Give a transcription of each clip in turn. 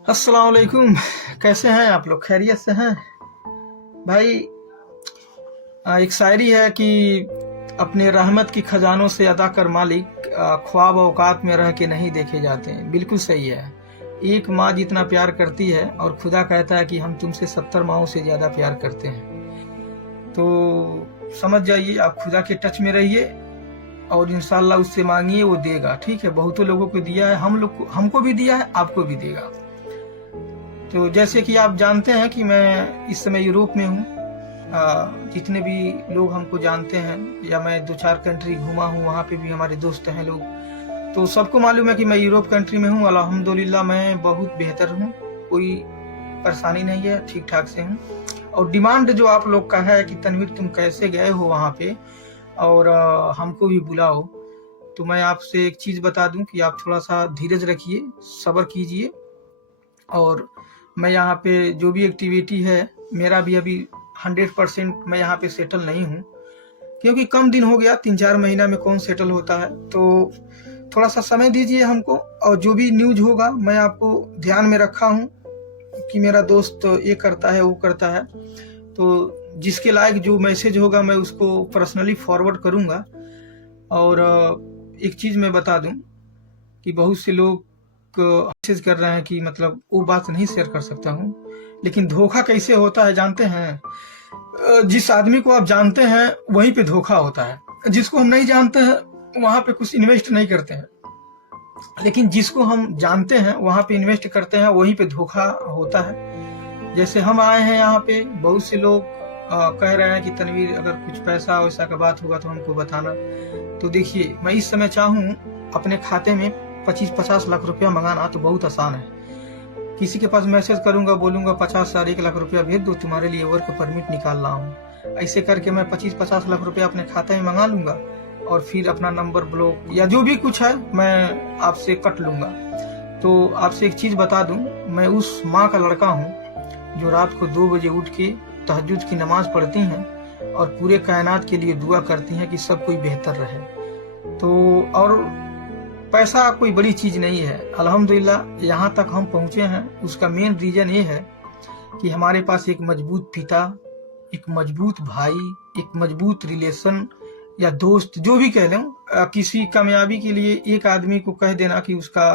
अस्सलाम वालेकुम। कैसे हैं आप लोग? खैरियत से हैं भाई? एक शायरी है कि अपने रहमत की खजानों से अदा कर मालिक, ख्वाब औकात में रह के नहीं देखे जाते हैं। बिल्कुल सही है। एक माँ जितना प्यार करती है और खुदा कहता है कि हम तुमसे 70 माओं से ज़्यादा प्यार करते हैं। तो समझ जाइए, आप खुदा के टच में रहिए और इंशाल्लाह उससे मांगिए, वो देगा। ठीक है, बहुतों लोगों को दिया है, हम लोग को, हमको भी दिया है, आपको भी देगा। तो जैसे कि आप जानते हैं कि मैं इस समय यूरोप में हूँ। जितने भी लोग हमको जानते हैं, या मैं 2-4 कंट्री घूमा हूँ, वहाँ पे भी हमारे दोस्त हैं लोग, तो सबको मालूम है कि मैं यूरोप कंट्री में हूँ। अल्हम्दुलिल्लाह मैं बहुत बेहतर हूँ, कोई परेशानी नहीं है, ठीक ठाक से हूँ। और डिमांड जो आप लोग का है कि तनवीर तुम कैसे गए हो वहाँ पे और हमको भी बुलाओ, तो मैं आपसे एक चीज़ बता दूं कि आप थोड़ा सा धीरज रखिए, सब्र कीजिए। और मैं यहाँ पे जो भी एक्टिविटी है, मेरा भी अभी 100% मैं यहाँ पे सेटल नहीं हूँ, क्योंकि कम दिन हो गया, 3-4 महीना में कौन सेटल होता है। तो थोड़ा सा समय दीजिए हमको, और जो भी न्यूज होगा मैं आपको ध्यान में रखा हूँ कि मेरा दोस्त ये करता है, वो करता है, तो जिसके लायक जो मैसेज होगा मैं उसको पर्सनली फॉरवर्ड करूँगा। और एक चीज़ मैं बता दूं कि बहुत से लोग मैसेज कर रहे हैं कि मतलब वो बात नहीं शेयर कर सकता हूँ, लेकिन धोखा कैसे होता है जानते हैं? जिस आदमी को आप जानते हैं वहीं पे धोखा होता है, जिसको हम नहीं जानते हैं वहां पे कुछ इन्वेस्ट नहीं करते हैं, लेकिन जिसको हम जानते हैं वहां पे इन्वेस्ट करते हैं, वहीं पे धोखा होता है। जैसे हम आए हैं यहाँ पे, बहुत से लोग कह रहे हैं कि तनवीर अगर कुछ पैसा वैसा का बात होगा तो हमको बताना। तो देखिए, मैं इस समय चाहूँ अपने खाते में 25-50 लाख रुपया मंगाना तो बहुत आसान है। किसी के पास मैसेज करूंगा, बोलूंगा 50,000 1 लाख रुपया भेज दो, तुम्हारे लिए वर्क परमिट निकाल रहा हूँ। ऐसे करके मैं 25-50 लाख रुपया अपने खाते में मंगा लूंगा, और फिर अपना नंबर ब्लॉक या जो भी कुछ है मैं आपसे कट लूंगा। तो आपसे एक चीज बता दूं, मैं उस माँ का लड़का हूँ जो रात को 2 बजे उठ के तहज्जुद की नमाज पढ़ती हैं और पूरे कायनात के लिए दुआ करती हैं कि सब कोई बेहतर रहे। तो और पैसा कोई बड़ी चीज नहीं है। अल्हम्दुलिल्लाह यहाँ तक हम पहुंचे हैं, उसका मेन रीजन ये है कि हमारे पास एक मजबूत पिता, एक मजबूत भाई, एक मजबूत रिलेशन या दोस्त, जो भी कह लें। किसी कामयाबी के लिए एक आदमी को कह देना कि उसका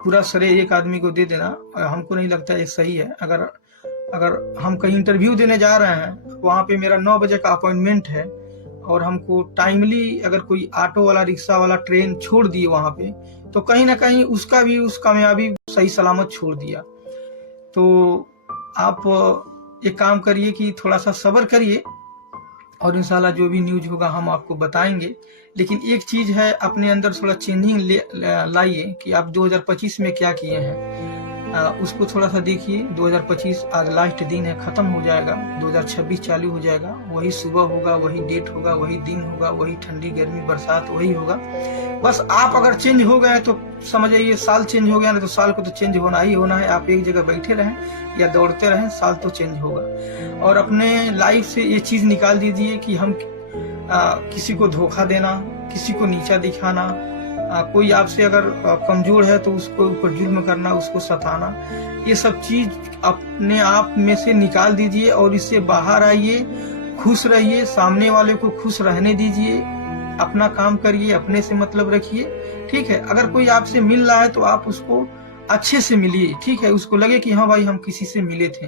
पूरा श्रेय एक आदमी को दे देना, हमको नहीं लगता ये सही है। अगर अगर हम कहीं इंटरव्यू देने जा रहे हैं, वहाँ पे मेरा 9 बजे का अपॉइंटमेंट है, और हमको टाइमली अगर कोई ऑटो वाला, रिक्शा वाला ट्रेन छोड़ दिए वहाँ पे, तो कहीं ना कहीं उसका भी उस कामयाबी सही सलामत छोड़ दिया। तो आप एक काम करिए कि थोड़ा सा सब्र करिए, और इंशाल्लाह जो भी न्यूज होगा हम आपको बताएंगे। लेकिन एक चीज है, अपने अंदर थोड़ा चेंजिंग लाइए कि आप 2025 में क्या किए हैं, उसको थोड़ा सा देखिए। 2025 आज लास्ट दिन है, खत्म हो जाएगा, 2026 चालू हो जाएगा। वही सुबह होगा, वही डेट होगा, वही दिन होगा, वही ठंडी गर्मी बरसात वही होगा। बस आप अगर चेंज हो गए तो समझिए साल चेंज हो गया ना, तो साल को तो चेंज होना ही होना है। आप एक जगह बैठे रहें या दौड़ते रहें, साल तो चेंज होगा। और अपने लाइफ से ये चीज निकाल दीजिए कि हम किसी को धोखा देना, किसी को नीचा दिखाना, कोई आपसे अगर कमजोर है तो उसको ऊपर जुल्म करना, उसको सताना, ये सब चीज अपने आप में से निकाल दीजिए और इससे बाहर आइए। खुश रहिए, सामने वाले को खुश रहने दीजिए, अपना काम करिए, अपने से मतलब रखिए। ठीक है, अगर कोई आपसे मिल रहा है तो आप उसको अच्छे से मिलिए। ठीक है, उसको लगे कि हाँ भाई हम किसी से मिले थे।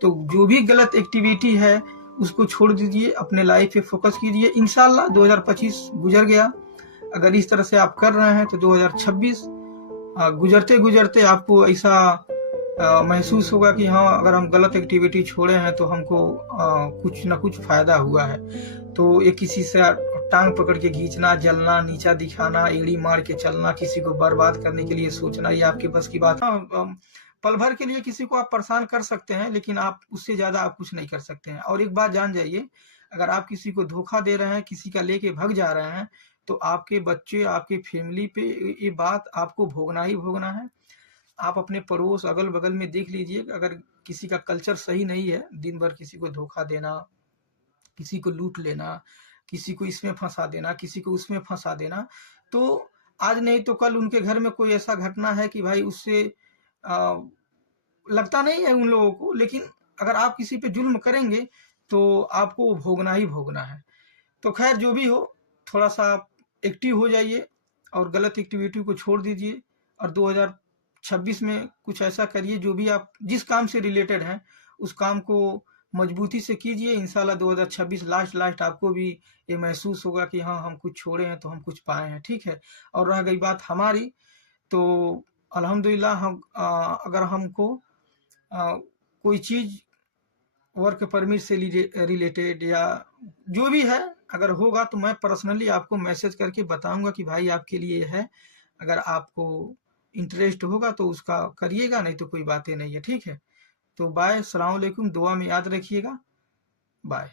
तो जो भी गलत एक्टिविटी है उसको छोड़ दीजिए, अपने लाइफ पे फोकस कीजिए। इंशाल्लाह 2025 गुजर गया, अगर इस तरह से आप कर रहे हैं तो 2026 गुजरते गुजरते आपको ऐसा महसूस होगा कि हाँ, अगर हम गलत एक्टिविटी छोड़े हैं तो हमको कुछ ना कुछ फायदा हुआ है। तो ये किसी से टांग पकड़ के खींचना, जलना, नीचा दिखाना, एड़ी मार के चलना, किसी को बर्बाद करने के लिए सोचना, ये आपके बस की बात। पल भर के लिए किसी को आप परेशान कर सकते हैं, लेकिन आप उससे ज्यादा आप कुछ नहीं कर सकते हैं। और एक बात जान जाइए, अगर आप किसी को धोखा दे रहे हैं, किसी का लेके भग जा रहे हैं, तो आपके बच्चे, आपके फैमिली पे ये बात आपको भोगना ही भोगना है। आप अपने पड़ोस अगल बगल में देख लीजिए, अगर किसी का कल्चर सही नहीं है, दिन भर किसी को धोखा देना, किसी को लूट लेना, किसी को इसमें फंसा देना, किसी को उसमें फंसा देना, तो आज नहीं तो कल उनके घर में कोई ऐसा घटना है कि भाई उससे लगता नहीं है उन लोगों को, लेकिन अगर आप किसी पे जुल्म करेंगे तो आपको वो भोगना ही भोगना है। तो खैर जो भी हो, थोड़ा सा आप एक्टिव हो जाइए और गलत एक्टिविटी को छोड़ दीजिए, और 2026 में कुछ ऐसा करिए जो भी आप जिस काम से रिलेटेड हैं उस काम को मजबूती से कीजिए। इंशाल्लाह 2026 लास्ट आपको भी ये महसूस होगा कि हाँ, हम कुछ छोड़े हैं तो हम कुछ पाए हैं, ठीक है। और रह गई बात हमारी, तो अल्हम्दुलिल्लाह हम अगर हमको कोई चीज़ वर्क परमिट से रिलेटेड या जो भी है अगर होगा तो मैं पर्सनली आपको मैसेज करके बताऊंगा कि भाई आपके लिए है। अगर आपको इंटरेस्ट होगा तो उसका करिएगा, नहीं तो कोई बातें नहीं है, ठीक है। तो बाय, अस्सलाम वालेकुम, दुआ में याद रखिएगा, बाय।